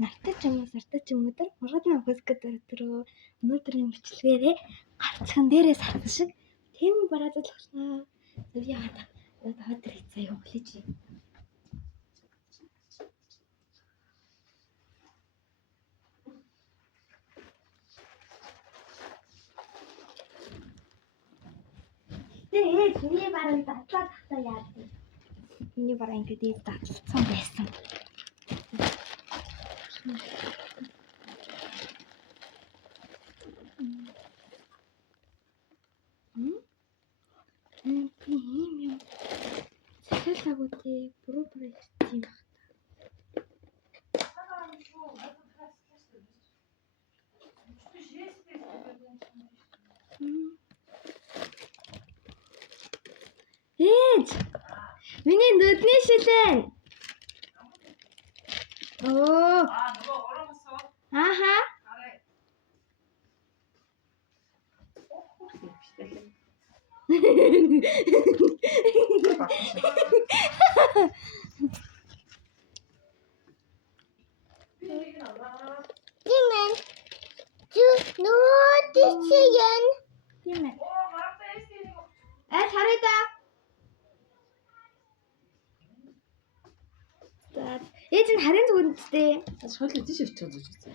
Нартай ч юм уу, сартай ч юм уу тэр маргааны хөсгөд өдрөө өнөөдрийн бичлэгээрээ гарцхан дээрээс хатсан шиг тийм бараад л болсноо. Зөв яагаад хатар хийцээ юу хэлж юм. Тэгээд миний бараг дадлаа тахтаа яа гэв. Миний бараг ингээд дадлцсан байсан. Би юм захиалаагүй тий буруу хийсэн юм. Ээж! Миний нүдний шилэн. Оо. Аха. Тимэн. Нүдний Тимэн. Хараа да. Ээж нь харин зүгт дээ. Шойл тийш өчөөж үзсэн.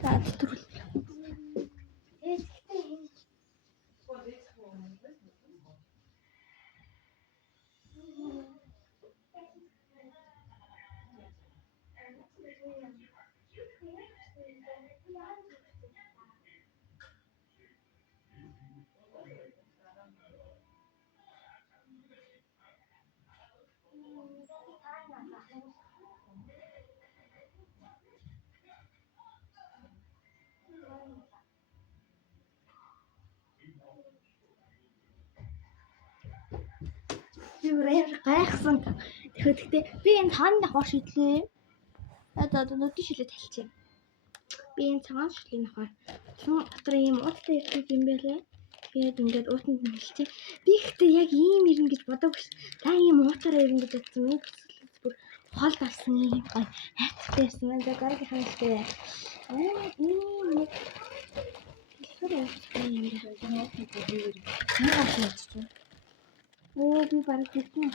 За түрүүл. Ээж гэдэг юм. Юурээр гайхсан. Тэгэхдээ би энэ цаанд авах шийдлээ. Одоо нүдний шилээ талчих. Би энэ цагаан шилийн авах. Дотор ийм ууттай ирдэг юм байлээ. Тэгээд ингээд уутанд нь хэлчих. Би ихтэй яг ийм ирнэ гэж бодоогүй ш. Та ийм уутаараа ирнэ гэж бодсон юм. Бүр хол дарсан юм гоё. Хайцтай байсан. За гаргийнхаа ихтэй. Ийм Оо би бараг тэгтэн.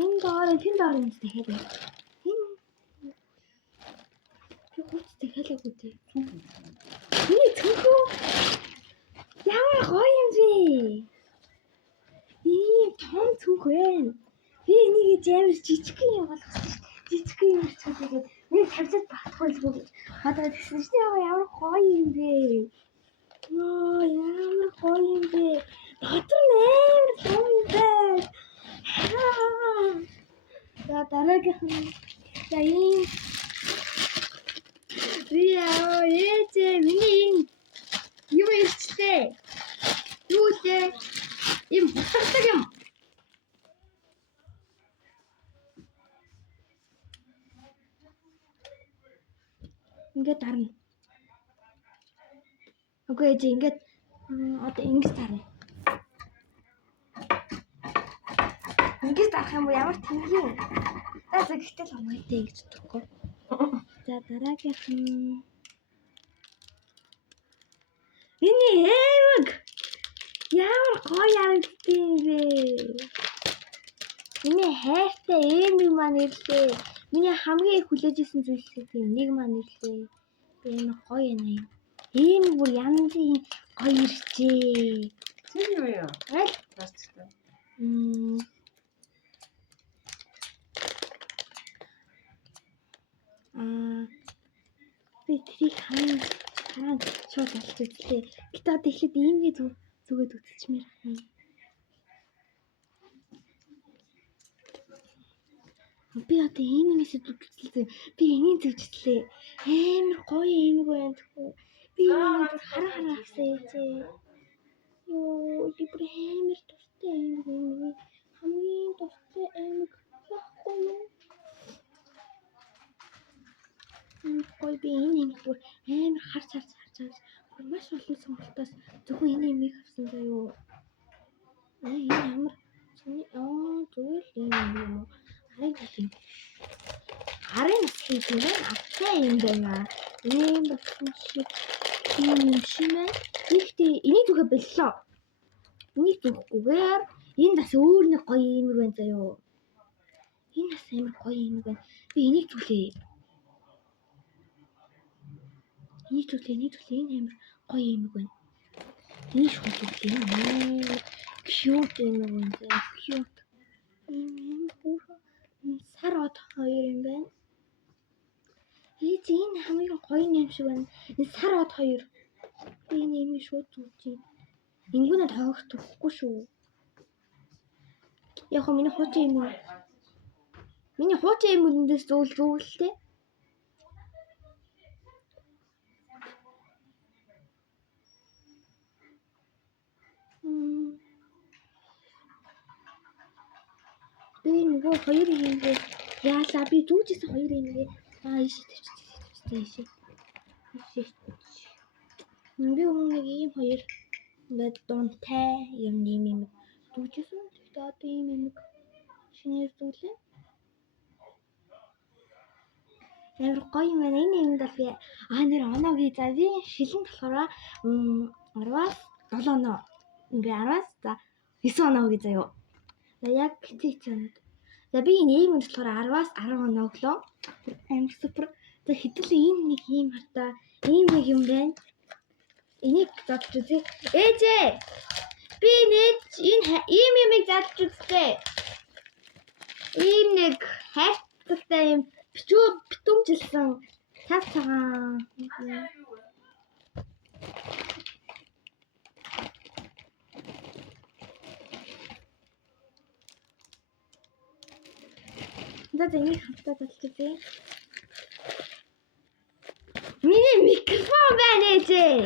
Энэ доор тэн доор юм дахиад. Энэ би гуцтай хэлээгүй дээ. Миний цүнхүү. Ямар гоё юм бэ? Ийм том цүнх байна. Би энийг амар жижиг юм болгосон шүү. Жижиг юм чөлөөгээд нэг тавьчаад багтахгүй л гэж бодоод ирсэн шүү. Ямар гоё юм бэ? Оо ямар гоё юм бэ? Дотор нээр том байна. За дараагийнх нь за ийм яа ээж миний энэ юу ирчтэй? Юу лээ? Ийм бутардаг юм. Ингээд дарна. Окей ээж ингээд одоо ингэж дарна. Ингэж дарах юм бол ямар тэнгийн. За гэхдээ л хамаатай гэж бодохгүй. За дараагийнх нь миний эвэг ямар гоё ярагдсан бэ? Миний хайртай эвэг маань ирлээ. Миний хамгийн их хүлээж исэн зүйлсийн нэг маань ирлээ. Би энэ гоё юм. Эвэг бүр янзын гоё иржээ. Тэр юу яа? Аль? Пластиктай. Би тэрийг хараад шууд олж үзлээ. Гэтэ одоо ихлэд иймгээ зүгээд үзчихмээр байна. Би одоо иймээс үзлээ. Би энийг зүвжлээ. Амар гоё иймэг байна гэхгүй. Би энийг хараа гэсэн ээжээ. Йоо, би бүр амар дуртай иймэг юм. Хамгийн дуртай иймэг яахгүй юу? Гоё би энэ юм бүр амар харж бүр маш олон сонголтоос зөвхөн энэ юмыг авсан заяо. Энэ ямар зүгээр л юм уу? Гарын нас хийх юм байна. Автай юм байна. Ийм болсон шиг юм байна. Гэхдээ энийг зүгөө боллоо. Энийг зүггүйгээр энэ бас өөр нэг гоё юм байна заяо. Энэ бас амар гоё юм байна. Би энийг зүлээ. Энийг энэ амар гоё юм байна. Энийг шууд cute юм байна. Cute. Сар од хоёр юм байна. Энэ хамгийн гоё юм шиг байна. Энэ сар од хоёр. Би энэ шууд зүлж байна. Ингүүнээ тоогох тухгүй шүү. Яг хөө миний хуучин юм үнэндээс зүйлтэй. Би нөгөө хоёр юм бэ. Яалаа би зүүжсэн хоёр юм бэ. Ишээ. Би өмнө нэг ийм хоёр ингээд дунтай юм зүүжсэн. Тэгээд одоо ийм юм шинээр зүүлээ. Амар гоё юм байна. Энэ юмд бол би нэр оноогийн за би шилэн болохоор 10-аас 7 оноо. Ингээ 10-аас за 9 оноо гэж заяа. За яг хэцээ. За би энэ ийм болохоор 10-аас 10 оноо өглөө. Амар супер. За хэдүүлээ ийм нэг ийм хартаа ийм нэг юм байна. Энийг задж үзье. Ээжээ. Би энэ ийм юмыг задж үзье. Ийм нэг хайрцагтай юм битүүмжилсэн тав цагаан. За энийг хамтдаа залж үзье. Миний микрофон байна ээжээ.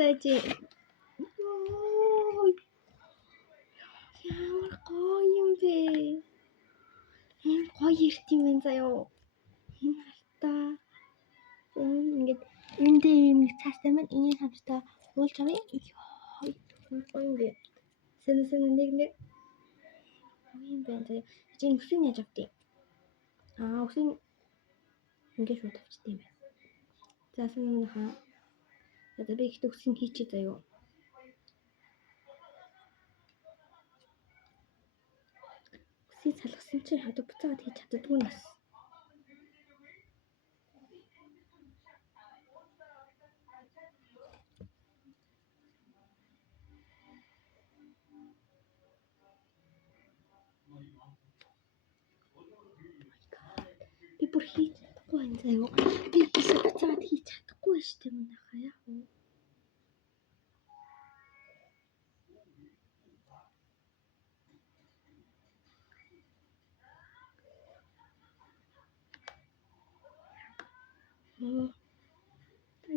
Зайчи. Ямар гоё юм бэ? Энэ гоё ирт юм байна заяо. Энэ хартаа. Ингээд энд ийм нэг цаастай маань энийг хамтдаа уулж авъя. Гоё юм бэ? Сэн нэг юм байна заяо. Чи өсвийг яаж авдیں۔ Өсвийг ингээд шууд авчдээ юм байна. За санааха. За би ихтэй өсвийг хийчихье заяо. Өсвийг салгасан чи хадаа буцаагаад хийж чаддгүй нас. Би бүр хийж чадахгүй байна заяо. Би буцаагаад хийж чадахгүй шүү дээ манайхаа яах вэ?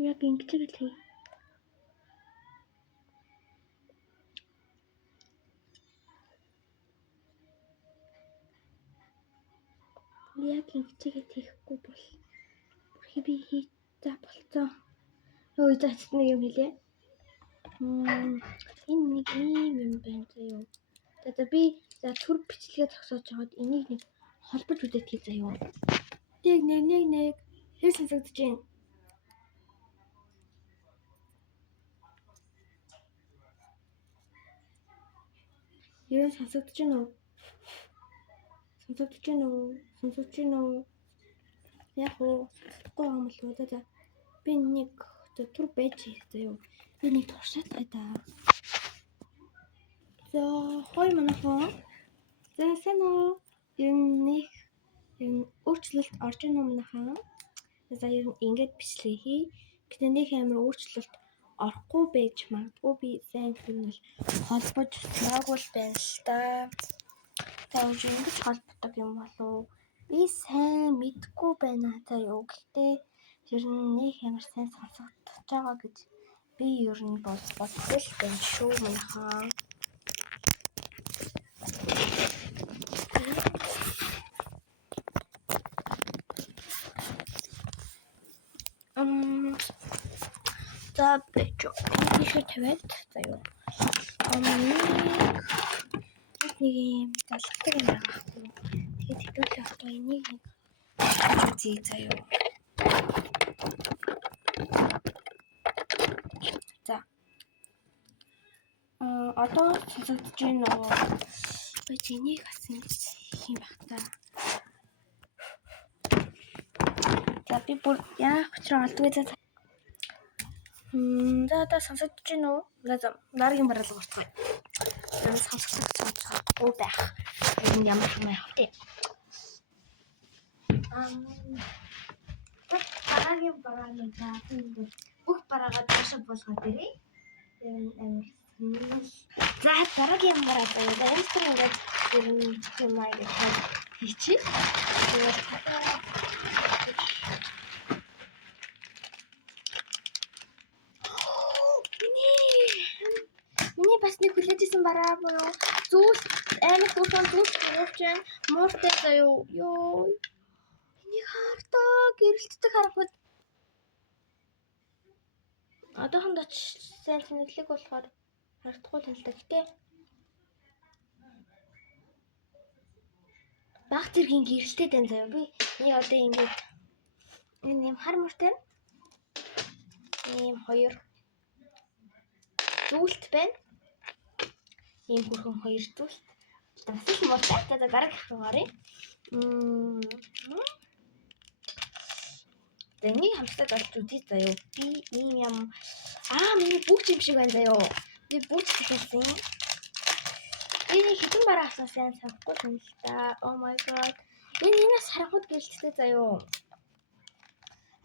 Яг ингэж л хий. Яг ингэж хийхгүй бол би хийж болцоо. Ой заач нэг юм хэлээ. Энэ нэг юм байна заяо. За би төр бичлэгээ зогсоож жагаад энийг нэг холбож үзээд хий заяо. Нэг хэр сонсогдож байна. Юу сонсогдож байна уу? Сонсогдож байна уу? Яг уу сонсохгүй юм л уу за. Би нэг төр байж заяо. Би нэг туршаад байгаа да. За хой манайхаа. За сайн уу? Энэ өөрчлөлт орж ийн юм манайхаа. За ер нь ингээд бичлээ хий. Гэтэ нэг амар өөрчлөлт орохгүй байж магадгүй би сайн хүмүүс холбож байгуул байна л та. Тэгвэл ингэж холбодог юм болов би сайн мэдгүй байна заяо. Гэхдээ Тэр нь нэг ямар сайн сонсогдож байгаа гэж би ер нь боддог юм шүү манайхаа. За бэчо. Тийш тавиад заяа. Нэг юм залхдаг юм байна. Тэгээд хэдүүлээ одоо энийг зий заяа. За. Одоо сонсогдож байна уу? Бэж энийг бас ингэж юм баг та. За би бүр яах учраа олдгүй за. За одоо сонсогдож байна уу? За дараагийн барилга уртгая. Сонсогдож байх. Энэ ямар юм яах вэ? Дараагийн барилга бүх бараагаа даашаа болгоод ирээ. За дараагийн барилга энэ тэр ингээд ер нь юм аа гэж хийчих. Миний бас нэг хүлээжсэн бараа буюу зүс амар хүүхэн зүс явж байна. Мууртай заяа. Йоо. Энийг хартаа гэрэлтдэг харахгүй. Одоохон доч сайн тэнэглэг болохоор хартахгүй л л да. Гэтэ баг зэргийн гэрэлтэй тань заяа. Би одоо ингэж энэ юм хар муртай. Ийм хоёр зүйлт байна. Ийм хүрхэн хоёр зүйлт. Бас их муртай. За дараагийнх руу оръё. Энийг хамсаад болж үзье заяа. Би ийм юм миний бүгд юм шиг байна заяа. Би бүгд хэлсэн. Энэ хитэн бараа авсан сайн санахгүй юм л та. Oh my god. Энээс харахад гэрэлтдэг заяа.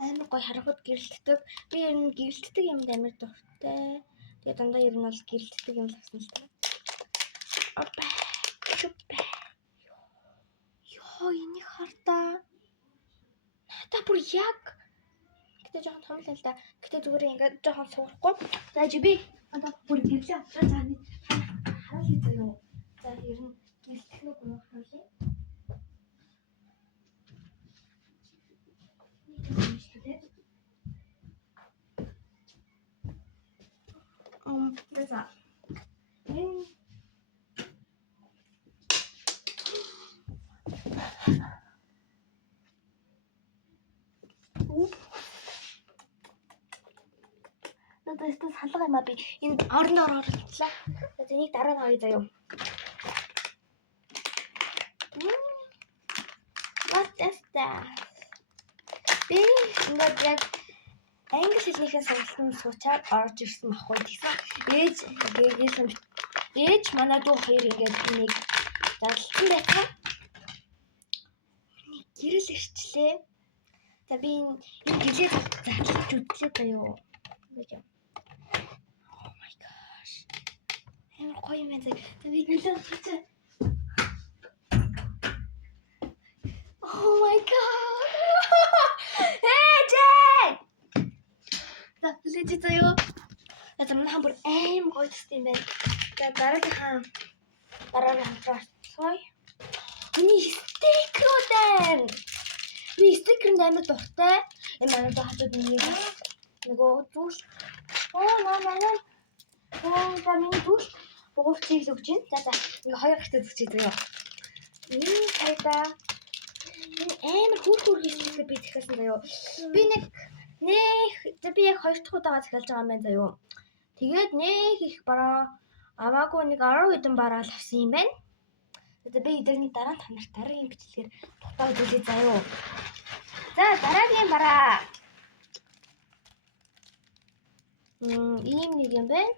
Амар гоё харахад гэрэлтдэг. Би ер нь гэрэлтдэг юмд амар дуртай. Тэгээ дандаа ер нь бол гэрэлтдэг юм л авсан л та. Опа. Чупа. Йоо энийг хартаа. Надаа бүр яг гэтээ жоохон том л да. Гэтээ зүгээр ингээд жоохон суурахгүй. За би одоо бүр гэрлээ авчраа цааны харуулъя заяа. За ер нь гэрэлтэх нүг юм харуулъя. За. Надад салга юм би энэ орноор орлоо. За энийг дараа нь хоёё заяа. What is that? Би ингээд яг англи хэлнийхээ сургалтанд суучаад орж ирсэн баггүй. Тэгсэн ээж манай дүү хоёр ингээд нэг зарлалтан байсан. Нэг гэрэл ирчлээ. За би энэ гэлээ зарлаж үзлээ заяа. Ингэж. Oh my gosh. Амар гоё юм байна. За би гэлээ зарлаа. Oh my god. За леж заяа. За манай хамбар аим гоё төстэй юм байна. За дараагийн хамтраа. Миний стикер байна. Би стикер амар дуртай. Энэ манай хажууд нөгөө зүйл. За миний зүйл буурчийг л өгч байна. За ингээ хоёр гартаа зүгчээ заяа. Хайда. Амар хүүхүүргийн стикер би захиалсан заяа. Би би яг хоёр дахь удаага захиалж байгаа юм байна заяа. Тэгээд нэг их бараа аваагүй нэг 10 хэдэн бараа л авсан юм байна. За би эдгэрний дараа нь танарт дараагийн бичлэгээр дутаад үзье заяа. За дараагийн бараа. Ийм нэг юм байна.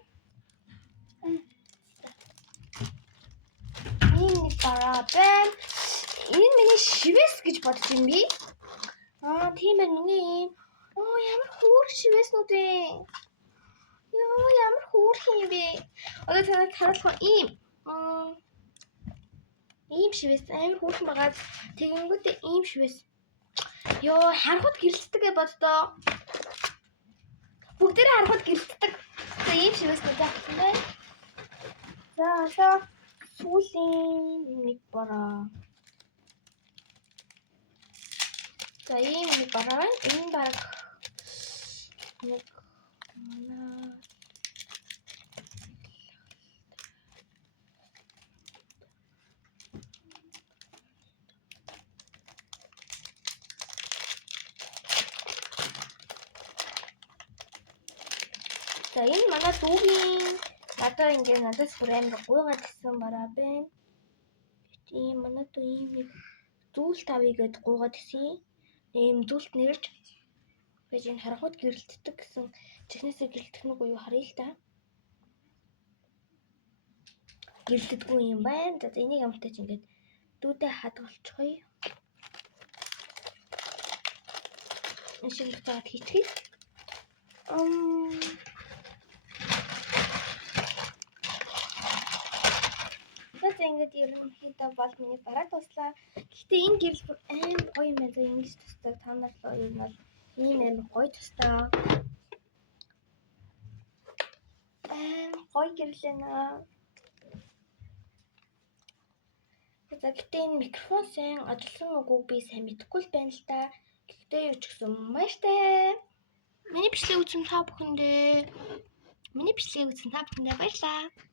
Ийм нэг бараа байна. Энэ миний шивэс гэж бодож юм би. Тийм байна миний ийм. Ямар хөөр шивэснүүд вэ? Йоо ямар хөөр юм бэ? Одоо танад харуулах ийм. Ийм шивэс амар хөөрхөн байгаа. Тэгэнгүүтээ ийм шивэс. Ёо, харахад гэрэлтдэг гэж боддоо. Бүгдээрээ харахад гэрэлтдэг. За ийм шиг өстэй таасан байна. За сүүлийн нэг бороо. За ийм нэг бороо. Энэ баг нэг манай За энэ манай дүүгийн надад ингээд надад амар гуйгаад гисэн бараа байна. Тийм манай дүү ийм нэг зүйлт авъя гэд гуйгаад гисэн. Ийм зүйлт нэрж гэж энэ харахад гэрэлтдэг гэсэн чихнээсээ гэрэлтэх нүг юу харъя л та. Гэрэлтдэггүй юм байна. За энийг амттай ч ингээд дүүдээ хадгалчихъя. Энэ шиг таад хийчихье. За ингээд ерөнхийдөө бол миний бараа туслаа. Гэхдээ энэ гэрэл амар гоё юм байна. За ингэж тусдаг. Та нар л ер нь бол ийм амар гоё тусдаг. Гоё гэрэл байна. За гэхдээ энэ микрофон сайн ажилласан үгүй би сайн мэдэхгүй л байна л та. Гэхдээ юу ч гэсэн баяртай. Миний бичлэг үзсэн та бүхэндээ баярлалаа.